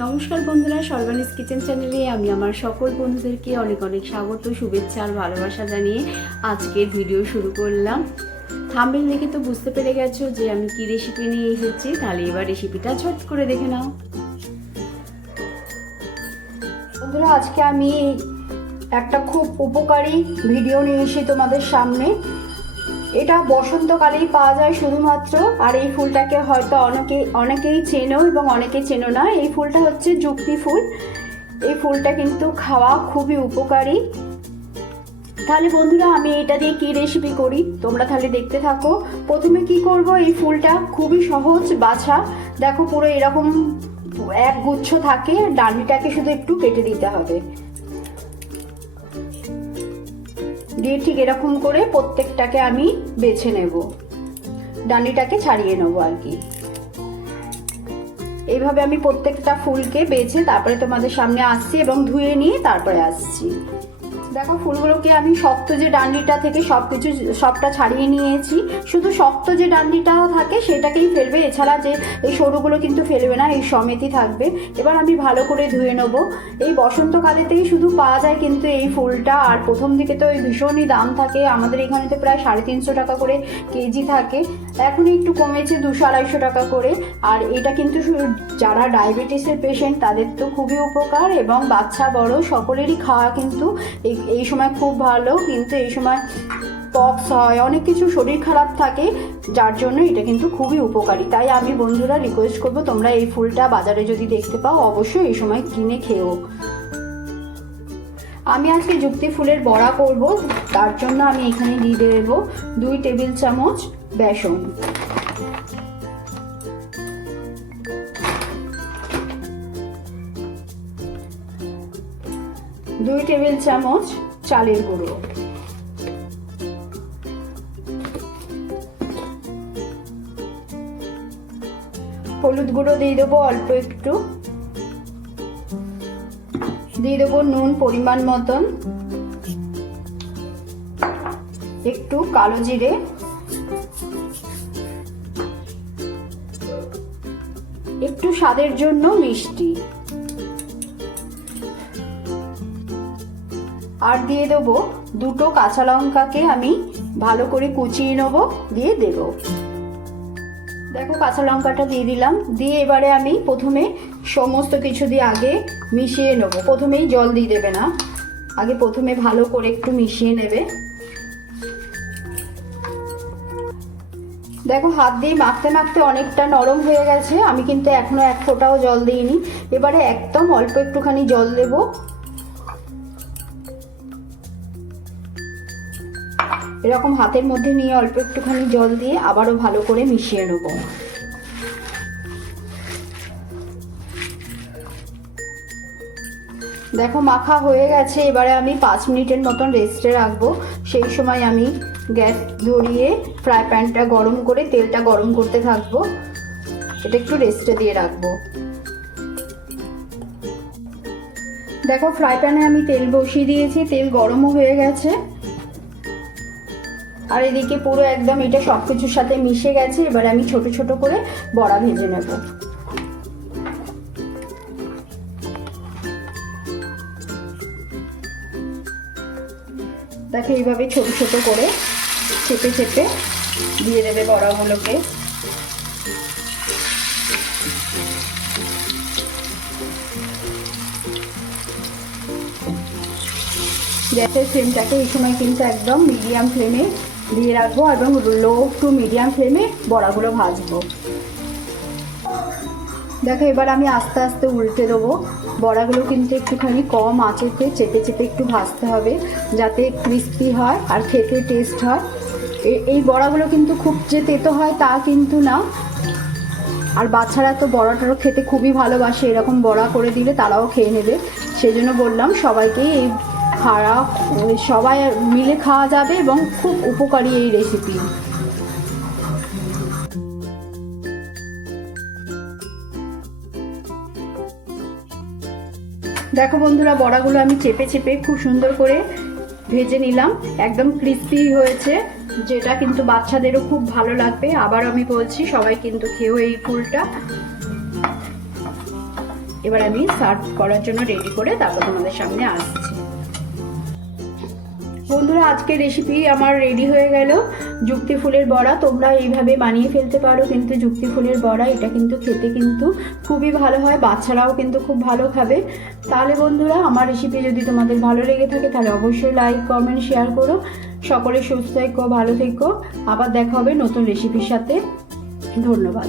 নমস্কার বন্ধুরা, সর্বানিস কিচেন চ্যানেলে আমি আমার সকল বন্ধুদেরকে অনেক অনেক স্বাগত, শুভেচ্ছা আর ভালোবাসা জানিয়ে আজকের ভিডিও শুরু করলাম। থাম্বেল দেখে তো বুঝতে পেরে গেছো যে আমি কি রেসিপি নিয়ে এসেছি, তাহলে এবার রেসিপিটা ঝট করে দেখে নাও। বন্ধুরা, আজকে আমি একটা খুব উপকারী ভিডিও নিয়ে এসে তোমাদের সামনে। এটা বসন্তকালেই পাওয়া যায় শুধুমাত্র। আর এই ফুলটাকে হয়তো অনেকে, অনেকেই চেনো এবং অনেকে চেনো না। এই ফুলটা হচ্ছে যুক্তি ফুল। এই ফুলটা কিন্তু খাওয়া খুবই উপকারী। তাহলে বন্ধুরা, আমি এটা দিয়ে কী রেসিপি করি? তোমরা তাহলে দেখতে থাকো। প্রথমে কি করব? এই ফুলটা খুবই সহজ, বাছা। দেখো পুরো এরকম এক গুচ্ছ থাকে। ডান্ডিটাকে শুধু একটু কেটে দিতে হবে। দিয়ে ঠিক এরকম করে প্রত্যেকটাকে আমি বেছে নেব। ডালিটাকে ছাড়িয়ে নেব আর কি। এইভাবে আমি প্রত্যেকটা ফুলকে বেছে তারপরে তোমাদের সামনে আসছি এবং ধুয়ে নিয়ে তারপরে আসছি। দেখো, ফুলগুলোকে আমি শক্ত যে ডান্ডিটা থেকে সব কিছু সবটা ছাড়িয়ে নিয়েছি। শুধু শক্ত যে ডান্ডিটা থাকে, সেটাকেই ফেলবে। এছাড়া যে এই সরুগুলো কিন্তু ফেলবে না, এই সমেতই থাকবে। এবার আমি ভালো করে ধুয়ে নেব। এই বসন্তকালেতেই শুধু পাওয়া যায় কিন্তু এই ফুলটা। আর প্রথম দিকে তো এই ভীষণই দাম থাকে। আমাদের এখানে তো প্রায় সাড়ে তিনশো টাকা করে কেজি থাকে। এখন একটু কমেছে দুশো আড়াইশো টাকা করে। আর এটা কিন্তু যারা ডায়াবেটিসের পেশেন্ট, তাদের তো খুবই উপকার। এবং বাচ্চা বড়, সকলেরই খাওয়া কিন্তু এই এই সময় খুব ভালো, কিন্তু এই সময় পক্স হয়, অনেক কিছু শরীর খারাপ থাকে, যার জন্য এটা কিন্তু খুবই উপকারী। তাই আমি বন্ধুরা রিকোয়েস্ট করব, তোমরা এই ফুলটা বাজারে যদি দেখতে পাও, অবশ্যই এই সময় কিনে খেও। আমি আজকে যুক্তি ফুলের বড়া করব, তার জন্য আমি এখানে দিয়ে দেব দুই টেবিল চামচ বেসন। দুই টেবিল চামচ চালের গুঁড়ো। হলুদ গুঁড়ো দিয়ে দেবো অল্প একটু। দিয়ে দেবো নুন পরিমাণ মতন। একটু কালো জিরে। একটু স্বাদের জন্য মিষ্টি। আর দিয়ে দেবো দুটো কাঁচা লঙ্কাকে আমি ভালো করে কুচিয়ে নেব, দিয়ে দেব। দেখো কাঁচা লঙ্কাটা দিয়ে দিলাম, দিয়ে এবারে আমি প্রথমে সমস্ত কিছু দিয়ে আগে মিশিয়ে নেব। প্রথমেই জল দিয়ে দেবে না, আগে প্রথমে ভালো করে একটু মিশিয়ে নেবে। দেখো হাত দিয়ে মাখতে মাখতে অনেকটা নরম হয়ে গেছে, আমি কিন্তু এখনও এক ফোঁটাও জল দিইনি। এবারে একদম অল্প একটুখানি জল দেবো এরকম হাতের মধ্যে নিয়ে অল্প একটুখানি জল দিয়ে আবারও ভালো করে মিশিয়ে নেব। দেখো, মাখা হয়ে গেছে। এবারে আমি পাঁচ মিনিটের মতন রেস্টে রাখব। সেই সময় আমি গ্যাস ধরিয়ে ফ্রাই প্যানটা গরম করে তেলটা গরম করতে থাকব। এটা একটু রেস্টে দিয়ে রাখব। দেখো ফ্রাই প্যানে আমি তেল বসিয়ে দিয়েছি। তেল গরমও হয়ে গেছে। আর এদিকে পুরো একদম এটা সব কিছুর সাথে মিশে গেছে, এবার আমি ছোট ছোট করে বড়া ভেজে নেব। দেখো এইভাবে ছোট ছোট করে চেপে চেপে দিয়ে দেবে বড়াগুলোকে। গ্যাসের ফ্লেমটাকে এই সময় কিন্তু একদম মিডিয়াম ফ্লেমে দিয়ে রাখব এবং লো টু মিডিয়াম ফ্লেমে বড়াগুলো ভাজবো। দেখো, এবার আমি আস্তে আস্তে উল্টে দেবো। বড়াগুলো কিন্তু একটুখানি কম আঁচেতে চেপে চেপে একটু ভাজতে হবে, যাতে ক্রিস্পি হয় আর খেতে টেস্ট হয়। এই বড়াগুলো কিন্তু খুব যে তেতো হয় তা কিন্তু না। আর বাচ্চারা তো বড়াটারও খেতে খুবই ভালোবাসে, এরকম বড়া করে দিলে তারাও খেয়ে নেবে। সেই জন্য বললাম সবাইকেই এই খাওয়া সবাই মিলে খাওয়া যাবে এবং খুব উপকারী এই রেসিপি দেখো বন্ধুরা, বড়াগুলো আমি চেপে চেপে খুব সুন্দর করে ভেজে নিলাম। একদম ক্রিস্পি হয়েছে, যেটা কিন্তু বাচ্চাদেরও খুব ভালো লাগবে। আবার আমি বলছি, সবাই কিন্তু খেয়েও এই ফুলটা। এবার আমি সার্ভ করার জন্য রেডি করে তারপর তোমাদের সামনে আসছি। বন্ধুরা, আজকের রেসিপি আমার রেডি হয়ে গেল। যুক্তি ফুলের বড়া, তোমরা এইভাবে বানিয়ে ফেলতে পারো, কিন্তু যুক্তি ফুলের বড়া, এটা কিন্তু খেতে কিন্তু খুবই ভালো হয়, বাচ্চারাও কিন্তু খুব ভালো খাবে। তাহলে বন্ধুরা, আমার রেসিপি যদি তোমাদের ভালো লেগে থাকে, তাহলে অবশ্যই লাইক কমেন্ট শেয়ার করো। সকলে সুস্থ থেকো, ভালো থেকো। আবার দেখা হবে নতুন রেসিপির সাথে। ধন্যবাদ।